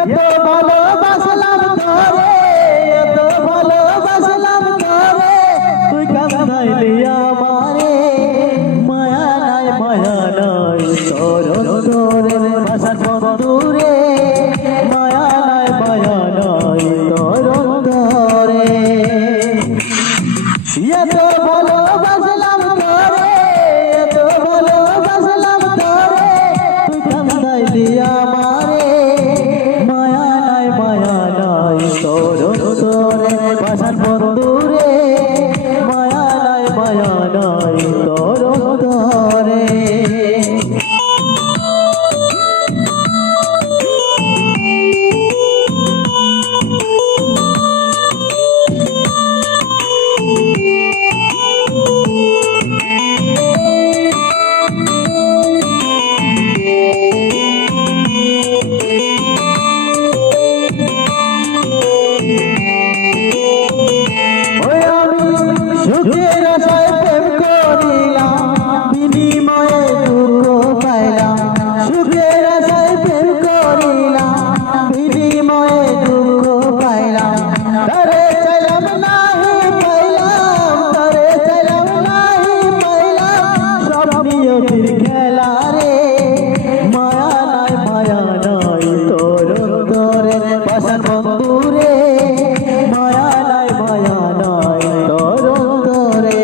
এত ভালোবাসলাম তোরে, এত ভালোবাসলাম তোরে, তুই কাঁদাইলি আমারে। মায়া নাই তোর তোরে ভাষার বন্ধুরে, মায়া নাই তোর তোরে। এত ভালোবাসলাম তোরে, এত ভালোবাসলাম তোরে, তুই কাঁদাইলি আমারে। তোর তোরে ভাষার বন্ধুরে, মায়া নাই তোর তোরে। সুখের আশায় প্রেম করিলাম, বিনিময়ে দুঃখ পাইলাম। সুখের আশায় প্রেম করিলাম, বিনিময়ে দুঃখ পাইলাম। তারে চাইলাম নাহি পাইলাম, তারে চাইলাম নাহি পাইলাম। সব নিয়তির খেলা রে, মায়া নাই তোর তোরে ভাষার বন্ধুরে, মায়া নাই তোর তোরে।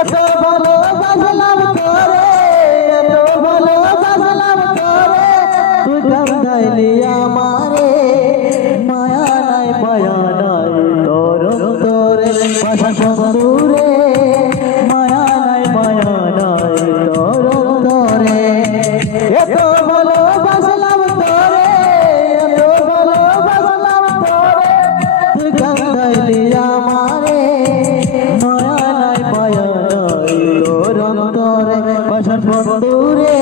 এত ভালোবাসলাম তোরে, এত ভালোবাসলাম তোরে, তুই কাঁদাইলি আমারে। মায়া নাই তোর তোরে ভাষার বন্ধুরে, মায়া নাই তোর তোরে। এত ভালোবাসলাম তোরে, এত ভালোবাসলাম তোরে, তুই কাঁদাইলি আমারে। মায়া নাই তোর তোরে ভাষার বন্ধুরে।